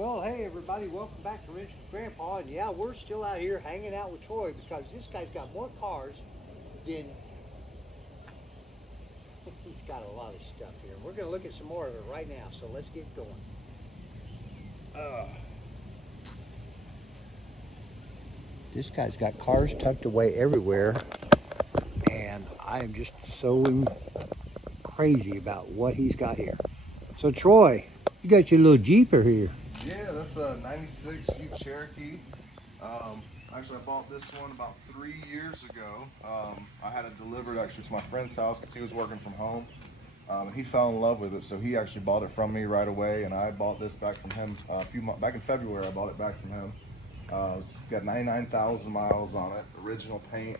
Well, hey everybody, welcome back to Wrench with Grandpa. And yeah, we're still out here hanging out with Troy because this guy's got more cars than he's got a lot of stuff here. We're going to look at some more of it right now, so let's get going. This guy's got cars tucked away everywhere, and I am just so crazy about what he's got here. So Troy, you got your little Jeeper here. Yeah, that's a 96 Jeep Cherokee. Actually, I bought this one about 3 years ago. I had it delivered actually to my friend's house because he was working from home. And he fell in love with it, so he actually bought it from me right away, and I bought this back from him a few months back in February. I bought it back from him. It's got 99,000 miles on it, original paint,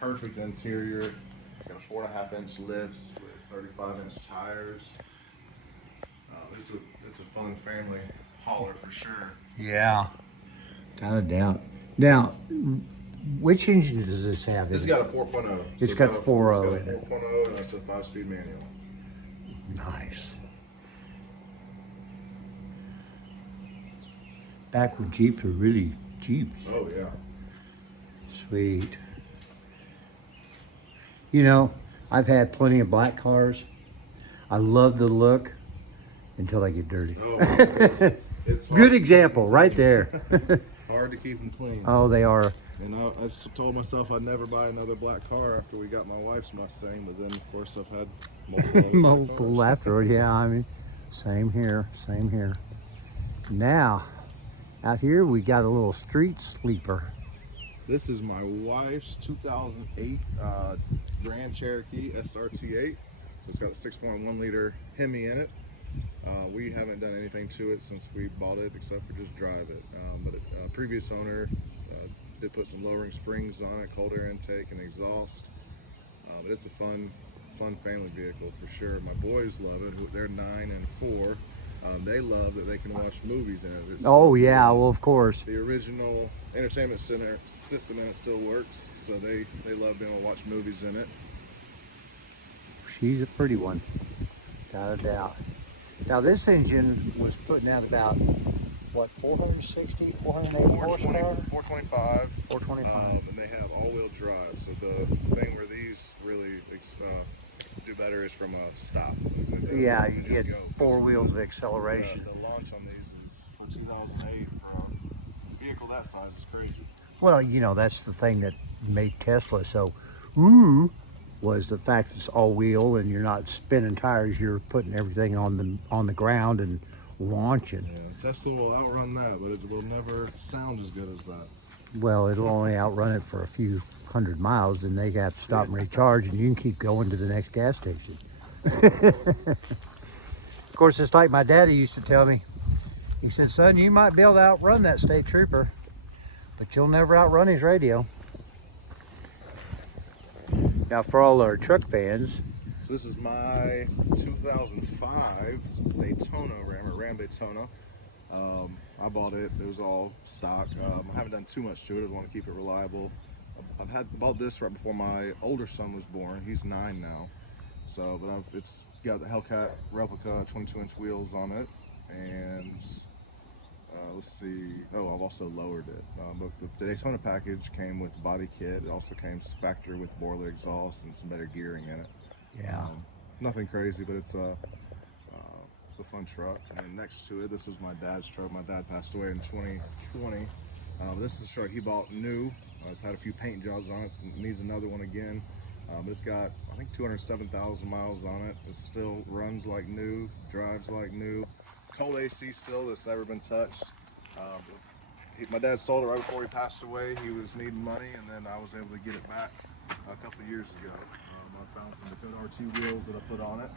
perfect interior. It's got a 4.5-inch lift with 35-inch tires. It's a fun family hauler for sure. Yeah, without a doubt. Now, which engine does this have? This has got a 4.0. It's got the 4.0 in it. 4.0, and it's a 5-speed manual. Nice. Back when Jeeps were really Jeeps. Oh yeah. Sweet. You know, I've had plenty of black cars. I love the look until they get dirty. Oh, it's good example right there. Hard to keep them clean. Oh, they are. And I told myself I'd never buy another black car after we got my wife's Mustang, but then of course I've had multiple afterward. Yeah, I mean, same here, same here. Now, out here we got a little street sleeper. This is my wife's 2008 Grand Cherokee SRT8. It's got a 6.1 liter Hemi in it. We haven't done anything to it since we bought it except for just drive it. But previous owner did put some lowering springs on it, cold air intake and exhaust. But it's a fun family vehicle for sure. My boys love it. They're 9 and 4. They love that they can watch movies in it. Oh yeah, well of course. The original entertainment center system in it still works, so they love being able to watch movies in it. She's a pretty one, without a doubt. Now this engine was putting out about, what, 460, 480 horsepower? 425. 425. And they have all-wheel drive, so the thing where these really do better is from a stop. Yeah, you get 4 wheels of acceleration. The launch on these is for 2008. A vehicle that size is crazy. Well, you know, that's the thing that made Tesla so, was the fact that it's all-wheel and you're not spinning tires, you're putting everything on the ground and launching. Yeah, Tesla will outrun that, but it will never sound as good as that. Well, it'll only outrun it for a few hundred miles, and they have to stop and recharge, and you can keep going to the next gas station. Of course, it's like my daddy used to tell me. He said, son, you might be able to outrun that state trooper, but you'll never outrun his radio. Now, for all our truck fans, so this is my 2005 Daytona Ram Daytona. I bought it. It was all stock. I haven't done too much to it. I want to keep it reliable. Bought this right before my older son was born. He's 9 now. So, but it's got the Hellcat replica 22-inch wheels on it, and let's see. Oh, I've also lowered it. But the Daytona package came with body kit. It also came factory with boiler exhaust and some better gearing in it. yeah. Nothing crazy, but it's a fun truck. And next to it, this is my dad's truck. My dad passed away in 2020. This is a truck he bought new. It's had a few paint jobs on it. So it needs another one again. It's got, I think, 207,000 miles on it. It still runs like new, drives like new. Cold AC still, that's never been touched. My dad sold it right before he passed away. He was needing money, and then I was able to get it back a couple of years ago. I found some good RT wheels that I put on it,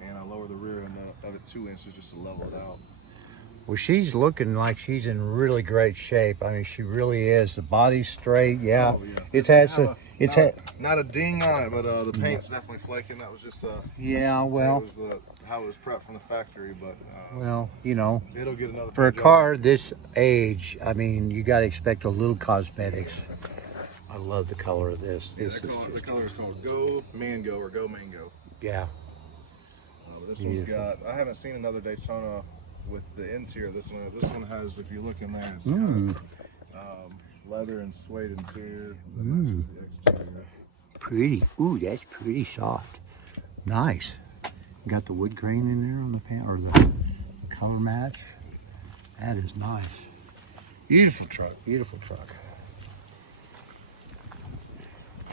and I lowered the rear end of it 2 inches just to level it out. Well, she's looking like she's in really great shape. I mean, she really is. The body's straight. Yeah, oh, yeah. It's had some. It's had not a ding on it, but the paint's definitely flaking. That was just yeah. Well, that was how it was prepped from the factory, but well, you know, it'll get another. For a car this age, I mean, you got to expect a little cosmetics. I love the color of this. Yeah, the color is called Go Mango or Go Mango. Yeah. This one's got. I haven't seen another Daytona with the interior. This one has, if you look in there, it's Mm. got leather and suede interior. That Mm. matches the exterior. Pretty. Ooh, that's pretty soft. Nice. Got the wood grain in there on the pan, or the color match. That is nice. Beautiful truck. Beautiful truck.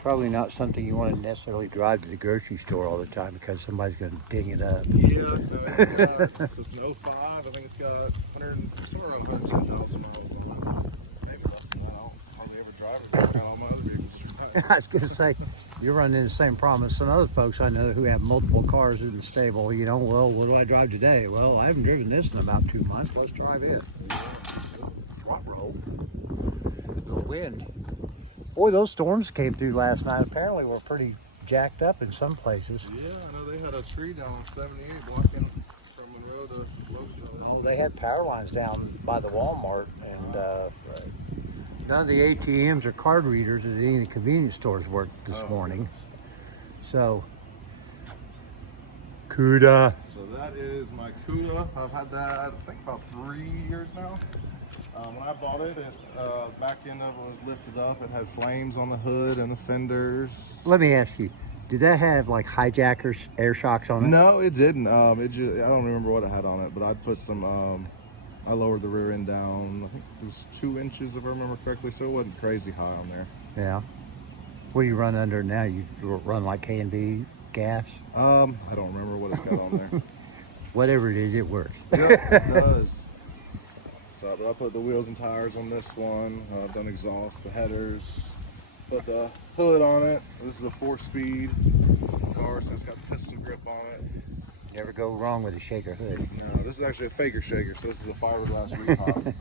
Probably not something you want to necessarily drive to the grocery store all the time because somebody's going to ding it up. Yeah, no, so it's an 05. I think it's got somewhere around 110,000 miles on it. Maybe less than that. I don't hardly ever drive it. I've got all my other vehicles. I was going to say, you're running into the same problem as some other folks I know who have multiple cars in the stable. You know, well, what do I drive today? Well, I haven't driven this in about 2 months. Let's drive it. Front roll. The wind. Boy, those storms came through last night. Apparently, were pretty jacked up in some places. Yeah, I know they had a tree down on 78 blocking from Monroe to Logan. Oh, they had power lines down by the Walmart, and none of the ATMs or card readers at any of the convenience stores worked this morning. So, CUDA. So that is my CUDA. I've had that, I think, about 3 years now. When I bought it, back end of it was lifted up. It had flames on the hood and the fenders. Let me ask you, did that have like hijackers, air shocks on it? No, it didn't. I don't remember what it had on it, but I'd put some, I lowered the rear end down, I think it was 2 inches if I remember correctly, so it wasn't crazy high on there. Yeah. What do you run under now? You run like K&B gas? I don't remember what it's got on there. Whatever it is, it works. Yep, it does. So, but I put the wheels and tires on this one. I've done exhaust, the headers, put the hood on it. This is a 4-speed car, so it's got piston grip on it. Never go wrong with a shaker hood. No, this is actually a faker shaker, so this is a fiberglass repop.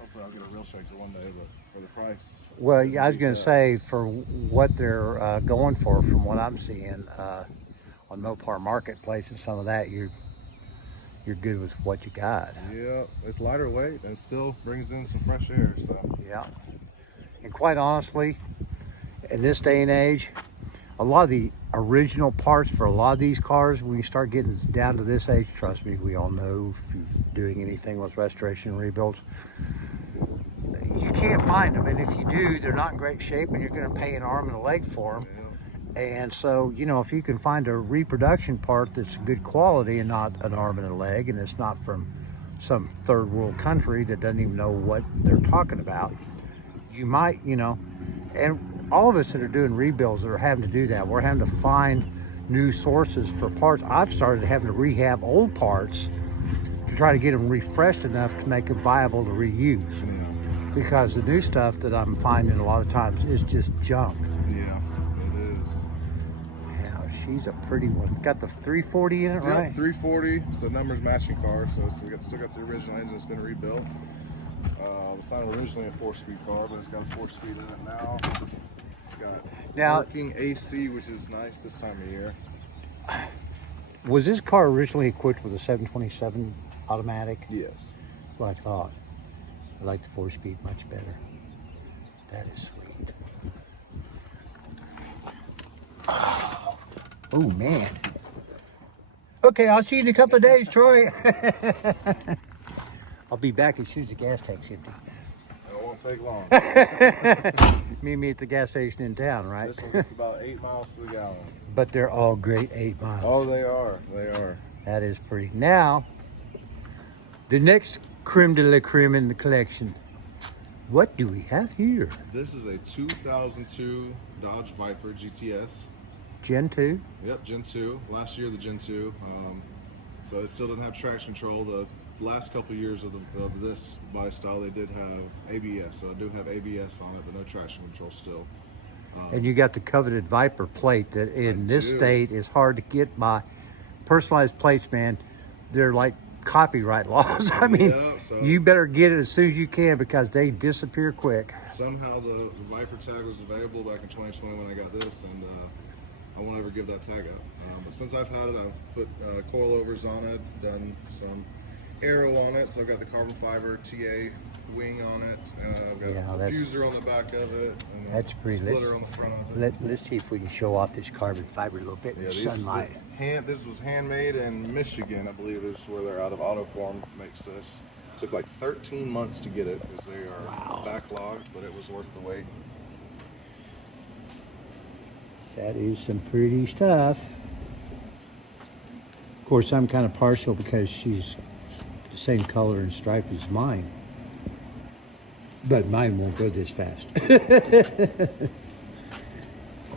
Hopefully I'll get a real shaker one day, but for the price. Well, yeah, I was going to say, for what they're going for, from what I'm seeing on Mopar Marketplace and some of that, you're good with what you got. Yeah, it's lighter weight and it still brings in some fresh air. So yeah, and quite honestly, in this day and age, a lot of the original parts for a lot of these cars, when you start getting down to this age, trust me, we all know if you're doing anything with restoration and rebuilds, you can't find them, and if you do, they're not in great shape, and you're going to pay an arm and a leg for them. yeah. And so, you know, if you can find a reproduction part that's good quality and not an arm and a leg, and it's not from some third world country that doesn't even know what they're talking about, you might, you know, and all of us that are doing rebuilds are having to do that. We're having to find new sources for parts. I've started having to rehab old parts to try to get them refreshed enough to make it viable to reuse. Yeah. Because the new stuff that I'm finding a lot of times is just junk. Yeah, it is. Yeah, she's a pretty one. Got the 340 in it, right? Yep, 340. It's a numbers matching car, so it's still got the original engine. It's been rebuilt. It's not originally a 4-speed car, but it's got a 4-speed in it now. It's got working AC, which is nice this time of year. Was this car originally equipped with a 727 automatic? Yes. Well, I thought. I like the 4-speed much better. That is sweet. Oh, man. Okay, I'll see you in a couple of days, Troy. I'll be back as soon as the gas tank's empty. It won't take long. Meet me at the gas station in town, right? This one gets about 8 miles to the gallon. But they're all great 8 miles. Oh, they are. They are. That is pretty. Now, the next creme de la creme in the collection. What do we have here? This is a 2002 Dodge Viper GTS. Gen 2? Yep, Gen 2. Last year, the Gen 2. So it still didn't have traction control. The last couple of years of this body style, they did have ABS. So I do have ABS on it, but no traction control still. And you got the coveted Viper plate that in this state is hard to get by. Personalized plates, man, they're like copyright laws. I mean, yeah, so you better get it as soon as you can because they disappear quick. somehow the Viper tag was available back in 2020 when I got this, and I won't ever give that tag up. But since I've had it, I've put coilovers on it, done some aero on it, so I've got the carbon fiber TA wing on it, I've got a diffuser on the back of it, and that's pretty. splitter on the front of it. Let's see if we can show off this carbon fiber a little bit in the sunlight. This was handmade in Michigan, I believe is where they're out of. Autoform makes this. Took like 13 months to get it because they are backlogged, but it was worth the wait. That is some pretty stuff. Of course, I'm kind of partial because she's the same color and stripe as mine. But mine won't go this fast. Of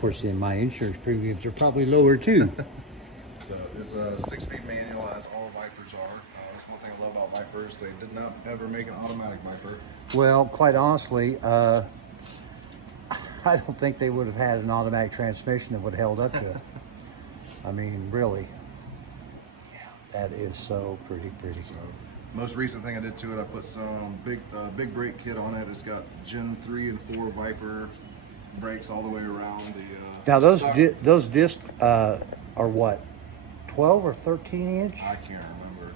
course, then my insurance premiums are probably lower too. So it's a 6-speed manual, as all Vipers are. That's one thing I love about Vipers. They did not ever make an automatic Viper. Well, quite honestly, I don't think they would have had an automatic transmission that would have held up to it. I mean, really. Yeah, that is so pretty. So, most recent thing I did to it, I put some big brake kit on it. It's got Gen 3 and 4 Viper brakes all the way around. Now those discs are what, 12 or 13 inch? I can't remember.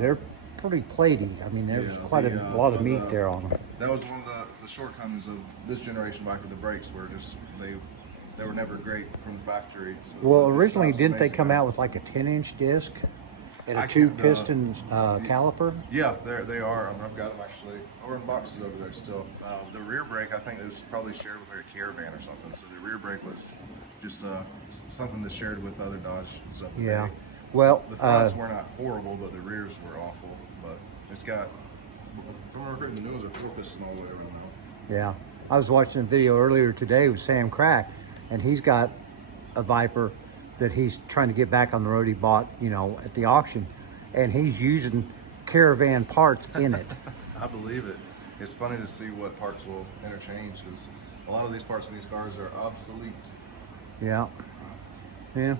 They're pretty platy. I mean, there's quite a lot of meat there on them. That was one of the shortcomings of this generation Viper. The brakes were just they were never great from the factory. So well, originally didn't they come out with like a 10-inch disc and a 2-piston caliper? Yeah, they are. I've got them actually over in boxes over there still. The rear brake, I think it was probably shared with a Caravan or something. So the rear brake was just something that's shared with other Dodge. Yeah. Well, the fronts were not horrible, but the rears were awful. But it's got, if I'm remembering, the nose are 4-piston all the way around now. Yeah. I was watching a video earlier today with Sam Crack, and he's got a Viper that he's trying to get back on the road. He bought, at the auction, and he's using Caravan parts in it. I believe it. It's funny to see what parts will interchange, because a lot of these parts in these cars are obsolete. Yeah. Yeah,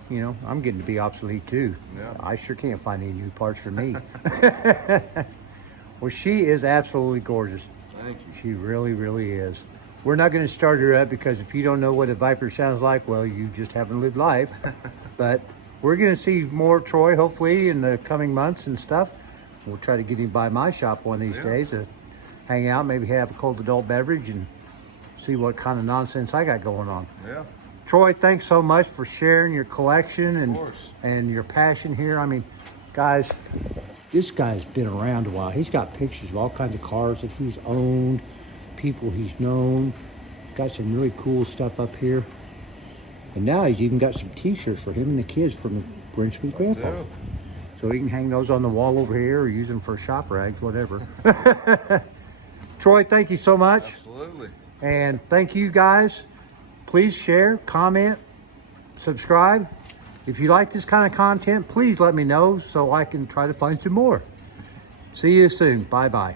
I'm getting to be obsolete too. Yeah. I sure can't find any new parts for me. Well, she is absolutely gorgeous. Thank you. She really, really is. We're not going to start her up because if you don't know what a Viper sounds like, well, you just haven't lived life. But we're going to see more Troy, hopefully, in the coming months and stuff. We'll try to get him by my shop one of these days to hang out, maybe have a cold adult beverage and see what kind of nonsense I got going on. Yeah. Troy, thanks so much for sharing your collection and your passion here. I mean, guys, this guy's been around a while. He's got pictures of all kinds of cars that he's owned, people he's known. Got some really cool stuff up here. And now he's even got some t-shirts for him and the kids from Grinch Meet Grandpa. So he can hang those on the wall over here or use them for shop rags, whatever. Troy, thank you so much. Absolutely. And thank you guys. Please share, comment, subscribe. If you like this kind of content, please let me know so I can try to find some more. See you soon. Bye-bye.